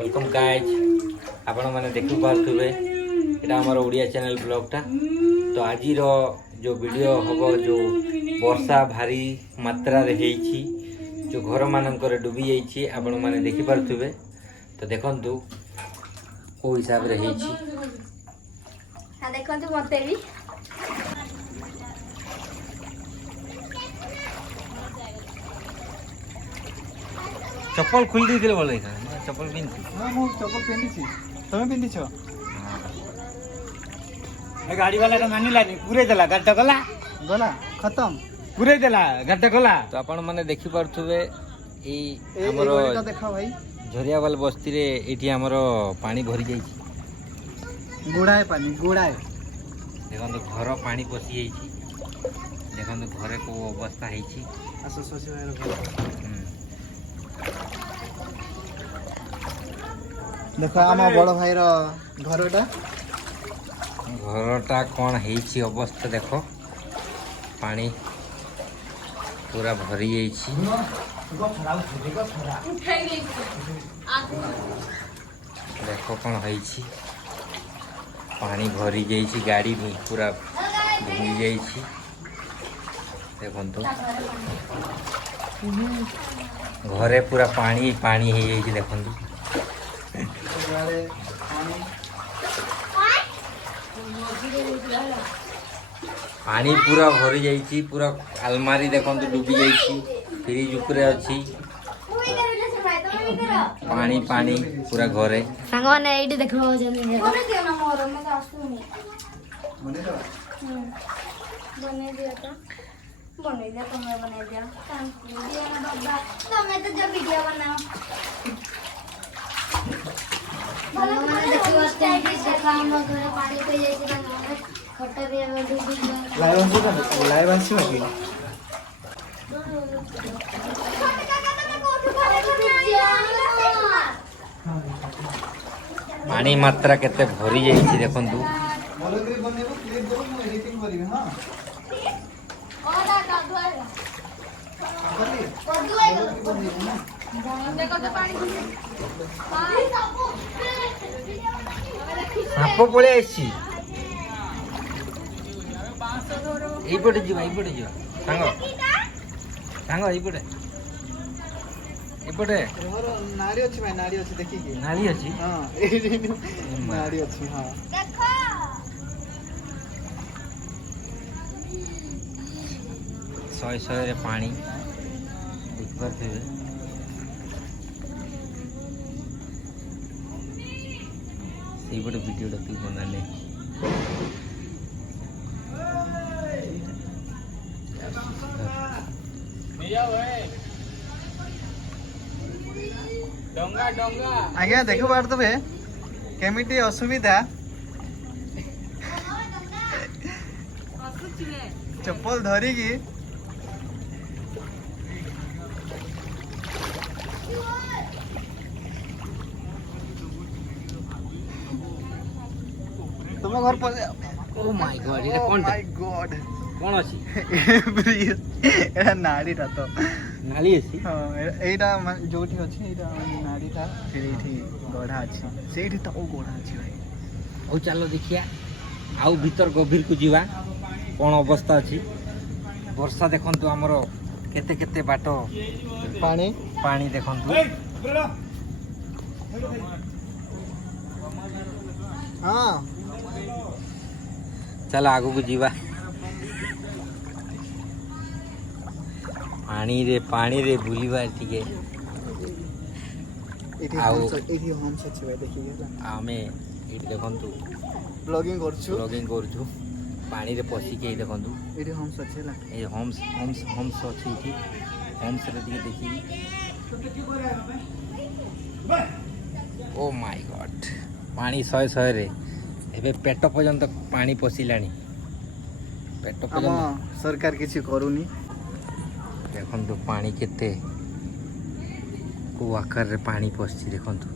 Welcome guys आपण मैंने देखि पारे यहाँ आम ओडिया चैनल ब्लॉगटा। तो आज जो वीडियो हम जो वर्षा भारी मात्रा रे हेची जो घर मानकर डूबी जाइए आपण मैंने देखि पारे। तो देखंतु को हिसाब रे हेची देखंतु मते भी चप्पल खोल दी बोले चप्पल पिंधि चप्पल पिंधि तुम पिंधिछ गाड़ी वाला मानिलानी पूरे देला गाड़ी गला गला खत्म पूरे देला गाड़ी गला। तो आपण मैंने देखि पारे हमर देखा भाई झरियावाल बस्ती रे एठी हमर पानी भरी जाई गुड़ाए पानी गुड़ाए देखो घर पानी पशि जाइए देखो घरे को अवस्था है। देख आम बड़ भाई घरटा घरटा कौन है अवस्था देख पानी पूरा भरी जाइए देख कौन है पानी भरी जाइए गाड़ी भी पूरा धुई जाइए देखो घरे पूरा पानी पानी हो जाइए देखो पानी पूरा भरी जाइए पूरा अलमारी देखो डूबी जाइए फ्रिज उपरे अच्छी पानी पानी पूरा घरे सांग माने एडी देखलो जने बने दियो ना मोर में आसुनी बने दियो तो बने दिया तुम्हें बने दिया थैंक यू दिया ना बाबा तुम्हें तो जो वीडियो बनाओ भलो मैंने देखो स्टैंड देखा हम घर पानी पे जाइए ना खट्टा भी अगर डूबी लाइव आसी बाकी पानी मात्रा केते भरी जाइए देखंतु साप पड़े आसी এইপটে ଯିବା ସାଙ୍ଗ ସାଙ୍ଗ এইପଟେ ଏପଟେ नाड़ी अच्छी भाई नाड़ी अच्छी देखिए नाली अछि हां नाड़ी अच्छी हां देखो शहे शहे रे पानी देखिपारे ସେଇପଟେ ଭିଡ଼ିଓଟା ତୁ ବନାଲେ आज्ञा देख पारे केमिटी असुविधा चप्पल धरिकी तुम घर ओ माय गॉड ये कोन माय गॉड कोन अछि एटा नाड़ीटा तो नाली अछि हां एटा जोठी अछि एटा नाड़ीटा फिर एठी गढ़ा अछि सेठी तो गढ़ा अछि भाई ओ चलो देखिया आउ भीतर गभीर को जीवा कोन अवस्था अछि वर्षा देखंतु हमरो केते केते बाटो पानी पानी देखंतु हां चल आगु को जीवा पानी रे बुलिबा टिके एठी हम सच भाई देखिए आमे एठी देखंतु ब्लॉगिंग करछु पानी रे पसी के देखंतु एठी हम सच हैला ए होम्स अछि एठी होम्स रे टिके देखि ओ माय गॉड पानी शहे शहे रे एबे पेट पर्यंत पानी पसिलानी पेट पर्यंत सरकार किछि करूनी देखंतु पानी केते को आकार रे पानी पसछि देखंतु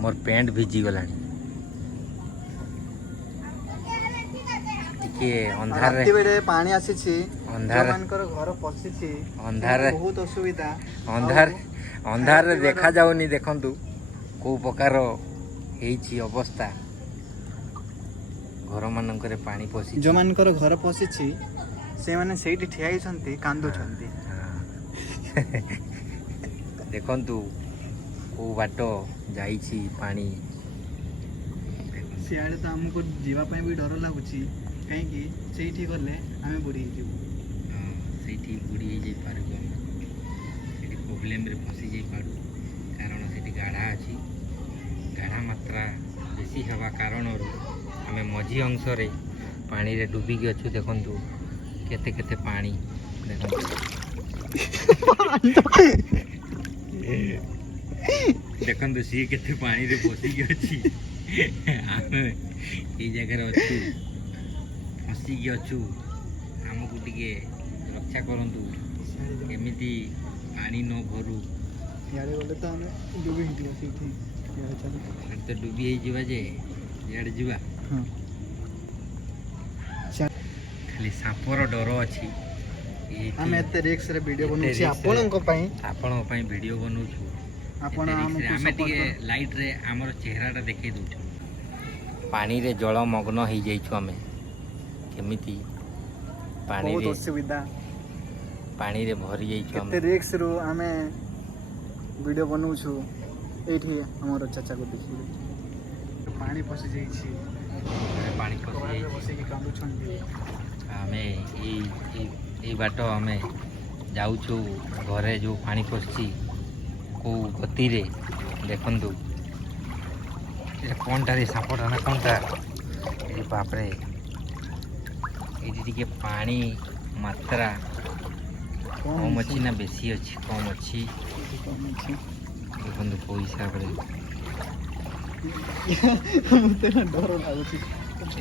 मोर पैंट भिजी गलानी टिके अंधार रे राति बेडे पानी आसी छी अंधार मानकर घर पसी छी अंधार बहुत असुविधा अंधार देखा जाउनी देखंतु को प्रकार ହେଇଛି ଅବସ୍ଥା घर मानकरे पानी पसी जो मानकर घर पशिछि से माने सेठी ठिया हिसंती कांदुछंती देखंतु को बाट जाईछि पानी सियाड़े तो हमको जीवा ପାଇଁ भी डर लागुछि काहे कि सेठी गले हमें बुड़ी जीवु ସେଇଠି ବୁଡ଼ି ହେଇଯାଇପାରିବୁ ଆମେ ସେଠି ପ୍ରୋବ୍ଲେମରେ ଫସି ଯାଇପାରୁ କାରଣ ସେଠି ଗାଢ଼ା ଅଛି ଗାଢ଼ା ମାତ୍ରା ବେଶୀ ହେବା କାରଣରୁ ଆମେ ମଝି ଅଂଶରେ ପାଣିରେ ଡୁବିକି ଅଛୁ ଦେଖନ୍ତୁ କେତେ କେତେ ପାଣି ଦେଖନ୍ତୁ ଦେଖନ୍ତୁ ସିଏ କେତେ ପାଣିରେ ଫସିକି ଅଛି ଆମେ ଏଇ ଜାଗାରେ ଅଛୁ ଫସିକି ଅଛୁ ଆମକୁ ଟିକେ रक्षा करंतु एमिति पानी न भरू यारे बोले तो हमें डूबी हिटियो सीठी यारे चलो हम तो डूबी ही जीवा जे यार जीवा हां खाली सापर डर अछि हमें एते रिक्स रे वीडियो बनउ छी आपन को वीडियो बनउ छु आपन हमें टिके लाइट रे हमर चेहराटा देखै दउ छु पानी रे जल मग्न ही जाई छु हमें केमिति पानी बहुत रे असुविधा पानी रे भरी जाई छु एते रिक्स रो हमें वीडियो बनउ छु एठी हमर चाचा को देखि पानी पसी जाई छी पानी पसी जाई बसे के कांदु छंती हमें ए बाट हमें जाऊ छु घरे जो पानी पसी को गति रे देखंतु ए कोनटा रे सापटा ना कोनटा ए बाप रे एटी टिके पानी मात्रा कम अच्छी ना बेसी अच्छी कम अच्छी देखो कोई हिसाब रे मते डर लागुची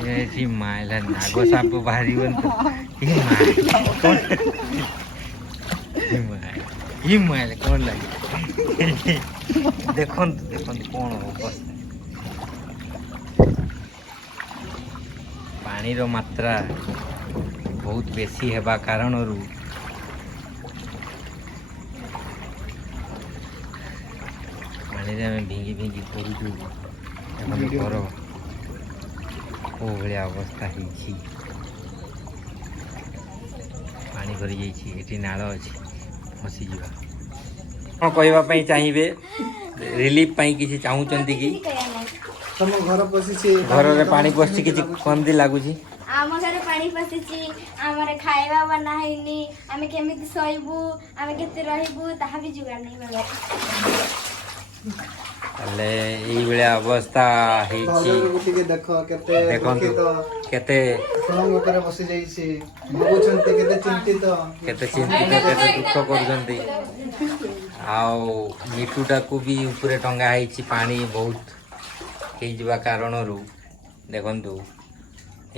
ए माइला नागो साप बाहरीवन तो ई माइला कोन लागी देखो कोन अवस्था पानी रो मात्रा बहुत बेसी हेबा कारणरू पानी रे भिंगी भिंगी करूछु এখন घर ओ भलिया अवस्था ହେଇଛି पानी भरी जाइछि एठी नाଳ ଅଛି फसी ଯିବା कोन कहबा पई चाहिबे रिलीफ पई किछि चाहूचंती कि तम घर पसिछि घर रे पानी पसिछि किछि कम दी लागुछि आम घरे पानी पसिछि हमरे खाइबा बना हैनी आमे केमिति सइबू आमे केते रहिबू ताहा भी जुगाड़ नहीं बाबा अले ई बेला अवस्था ହେଇଛି गुटिके देखो केते देखंतु केते फलंग ऊपर बसि जाइछि बुझुछन्ते केते चिंतित केते दुख करूछन्ती आउ मिटुटा को भी ऊपर टंगा ହେଇଛି पानी बहुत हे जवा कारणरू देखंतु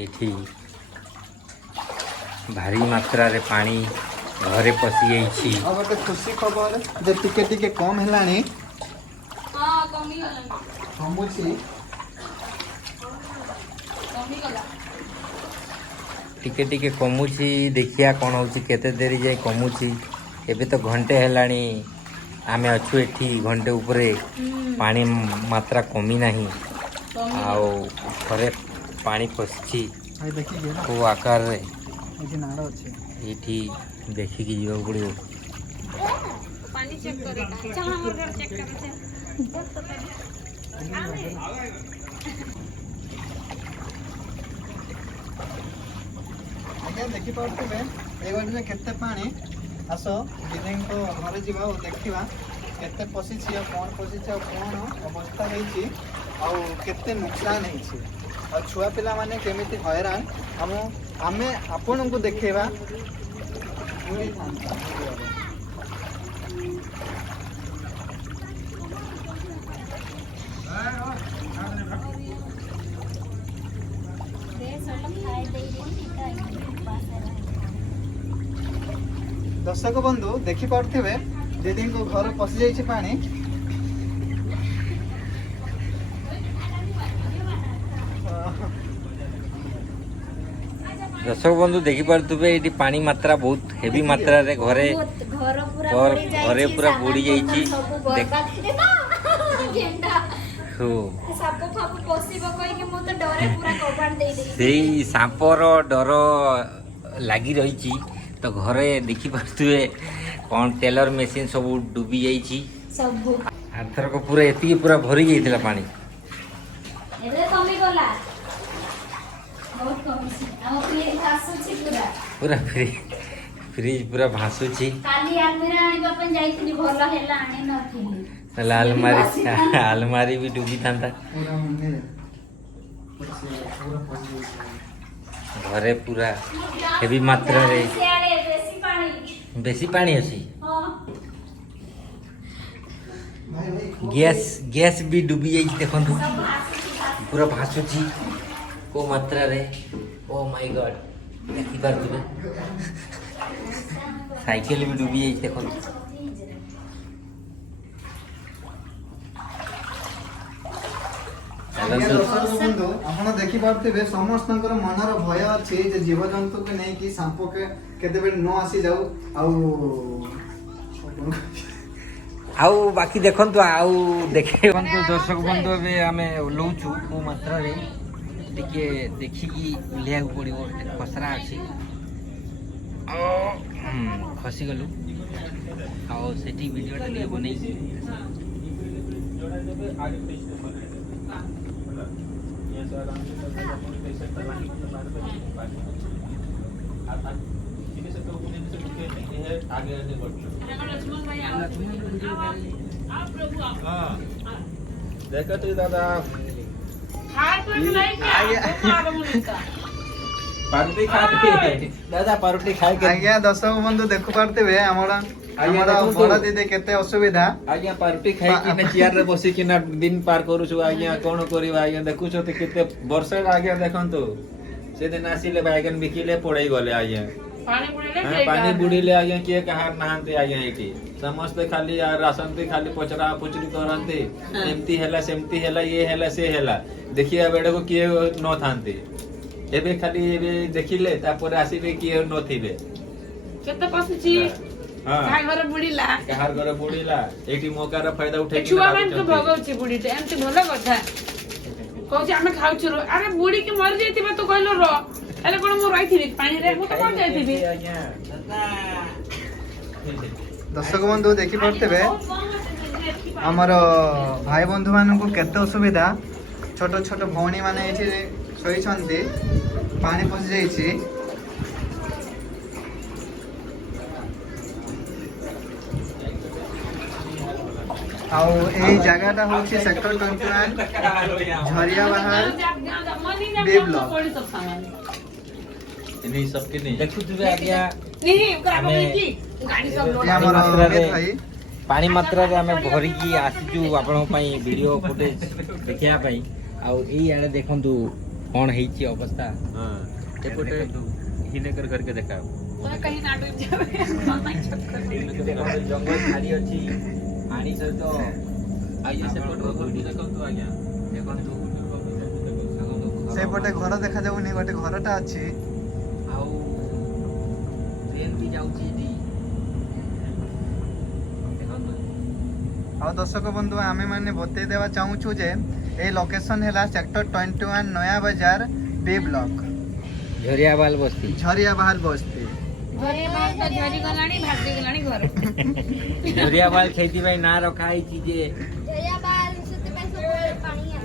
एठी भारी मात्रा रे पानी घरे पसी जाइछि अब तो खुशी खबर जे टिके टिके कम हेलानी हां कमी होला हमुछि कमी गला टिके टिके कमुछि देखिया कोन होछि केते देरी जाय कमुछि एबे तो घंटे हेलानी आमे अछु एठी घंटे ऊपरे पानी मात्रा कमी नाही आओ घरे पानी पसछि आई देखि गेला को आकार रे एठी नाड़ अछि एठी देखि कि जीव पड़ियो पानी चेक करे चल हमर घर चेक करे आगे देखि पाउतबे ए गडरे केते पानी आसो दिनें को घरे जीवा और देखिबा केते पसिछि आ कोन पसिछि आ कोन अवस्था हेछि आ केते नुकसान हेछि आ छुआ पिला माने केमिति हैरान आमे आपन को देखेबा पूरी थांता दर्शक बंधु देखि पारथिबे दीदी को घर पसि जाइछि पानी दर्शक बंधु देखि पारुथबे एटी पानी मात्रा बहुत हेवी मात्रा रे घरे घर पूरा घर बुड़ी जाइछि, घरे पूरा सामान बुड़ी जाइछि। पत्तर सब बर्बाद गेंडा हो साप फाप पसिबो कहि के मु तो डरे पूरा कबाड़ देई देई सेई सापर डर लागी रही तो घरे देखि पारुथबे कौन टेलर मेसीन सब डूबी जाइछि। सब आरथरक पूरा एति पूरा भरी जाइतिला पानी एले कमी गला बहुत कमी हम प्लेट आसुछि पूरा पूरा फ्रिज पूरा भासुछि। काली अलमीरा आनिबा पन जाइथिनी भलो हेला आनि नथिनी ताले अलमारी भी डूबी थांता। पूरा मुन्ने रे पूरा पसी घरे पूरा हेवी मात्रा रे सियाड़े बेसी पानी अछि। हां भाई गैस भी डूबी जाइछि देखंतु सब आसुछि पूरा भासुछि को मात्रा रे। ओ माय गॉड देखि पारुथबे साइकिल भी डूबी जाइछि देखंतु। आज्ञा दर्शक बंधु आपण देखि पारथिबे समस्तनकर मनर भय अछि जे जीवजंतु के नै कि सांप के केते बेर न आसी जाऊ आउ बाकी देखंतु आउ देखे बंधु दर्शक बंधु एबे आमे ओलौछु को मात्रा रे टिके देखि कि लिया पड़िबो खसरा अछि। खसी गलु आउ सेठी वीडियो टा लिए बनै देखो तू दादा पार्टी खाते दादा पार्टी खाए के आज्ञा दर्शक बंधु देखु पारथिबे हमरा बड़ा दीदी केते असुविधा आज्ञा पार्टी खाई कि ना चेयर रे बसी कि ना दिन पार करू छु आज्ञा कोन करबा आज्ञा देखु छ त केते वर्ष आज्ञा देखंतु से दिन आसीले बैगन बिकिले पड़ै गले आज्ञा पानी बुड़ीले आज्ञा किए कहार नाहंते आज्ञा एठी समस्त खाली राशन पे खाली पचरा पुचरी करंते एमती हैला सेमती हैला ये हैला से हैला देखिया बेडे को किए न थांते एबे खाली एबे देखिले तापर आसीबे किए न थिबे केते पसुची हां काहे घरे बुड़ीला कहार घरे बुड़ीला एठी मौकार फायदा उठे कि छुआ मान को भगवती बुड़ीते एमती भलो कथा कहू आमे खाउछु रो अरे बुड़ी के मर जैतिबा तो कहलो रो अरे कोन मु रहिथिबी पानी रे मु तो कोन जाइथिबी दर्शक बंधु देखि पारथिबे हमर भाई बंधु मान को केते असुविधा छोट छोट भौणी माने एठी सोई छन्ती पानी पसी जाइछि। आउ एई जगहटा होछि सेक्टर 21 झरिया बाहर बी ब्लॉक। नहीं सबके नहीं देखुथबे आज्ञा नहीं ओकरा को की गाड़ी सब लोड ये हमर अमित भाई पानी मात्रा रे आमे भरी की आसीजु आपन पई वीडियो फुटेज देखिया पई आउ एई आड़े देखंतु कोन हेछि अवस्था। हां एपोटे हिने कर करके देखा तो कहीं ना डूब जावे जंगल खाली अछि पानी सहित आइए सेपट घर देखंतु आज्ञा देखंतु सेपटे घर देखा जाउनी गोटे घरटा अछि आउ ट्रेन भी जाउछि दी देखंतु। और दर्शक बंधु आमे माने बते देवा चाहूछु जे ए लोकेशन हैला सेक्टर 21 नया बाजार बी ब्लॉक झरियाबाल बस्ती झरिया बाहर बस्ती। घरे बाहर तो झरी गलानी भाग गलानी घरे झरियाबाल खेती भाई ना रखा है जे जया बाल सुते पे सब पानी आ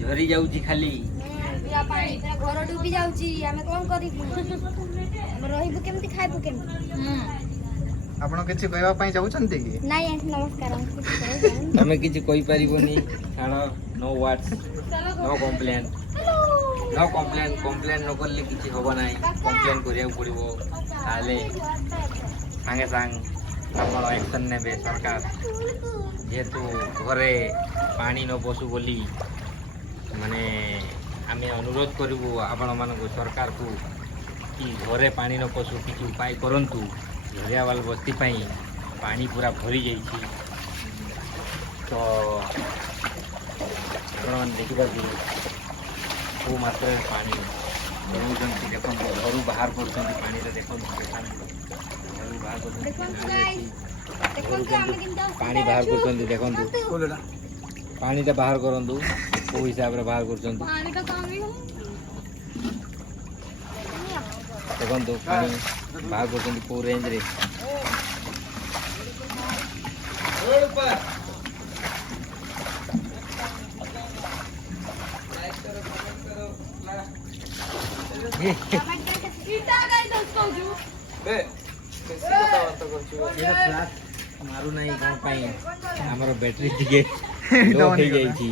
झरी जाउछि खाली पूरा पानी पूरा घर डूबी जाउची हमें कोन करिबु हम रहिबु केमति खाइबु केमति आपण किछि कहबा पई जाउछन्ती कि नाही आंटी नमस्कार हम कुछ करू तमे किछि कहि परिबोनी छाड़ no words no complain no complain complain न करले किछि होबो नाही कंप्लेन करिया पड़िबो ताले संगे संग आपण एक्शन नेबे सरकार जेतु घरे पानी न बसु बोली माने आमे अनुरोध करिबु आपण मानको सरकार को कि घरे पानी न पसु किछि उपाय करंतु झरियावाल बस्ती पाई पानी पूरा भरी जाइछि तो आपण देखिबा कि को मात्रा पानी ରହୁଛନ୍ତି ଦେଖନ୍ତୁ ଘରୁ ବାହାର କରୁଛନ୍ତି ପାଣିରେ ଦେଖନ୍ତୁ ଘରୁ ବାହାର ଦେଖନ୍ତୁ guys, ଦେଖନ୍ତୁ କରୁଛନ୍ତି ଆମେ କେମିତି ପାଣି ବାହାର କରୁଛନ୍ତି ଦେଖନ୍ତୁ ପାଣିଟା ବାହାର କରନ୍ତୁ କୋଉ ହିସାବରେ ବାହାର କରୁଛନ୍ତି ପାଣି ତ କମି ଦେଖନ୍ତୁ ପାଣି ବାହାର କରୁଛନ୍ତି କୋଉ ରେଞ୍ଜରେ ମାରୁନାହିଁ କ'ଣ ପାଇଁ ଆମର ବ୍ୟାଟେରୀ ଟିକେ ଲୋ ହେଇଯାଇଛି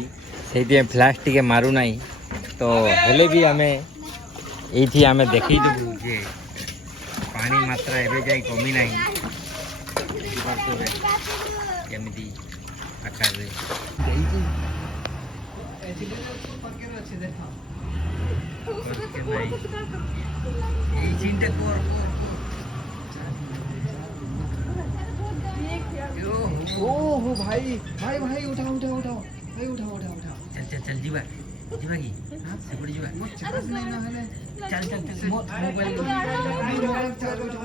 ସେଇଥିପାଇଁ ଫ୍ଲାସ୍ ଟିକେ ମାରୁନାହିଁ ତ ହେଲେ ବି ଆମେ ଏଇଠି ଆମେ ଦେଖେଇଦେବୁ ଯେ ପାଣି ମାତ୍ରା ଏବେ ଯାଇ କମି ନାହିଁ ଦେଖିପାରୁଥିବେ କେମିତି ଆକାରରେ এই চিনটা কর ओहो भाई भाई भाई उठाओ उठाओ उठाओ भाई उठाओ उठाओ उठाओ चल चल चल जीवा जीवा की सेपड़ी जीवा चार्ज नहीं ना है चल चल चल मोबाइल मोबाइल चार्ज उठाओ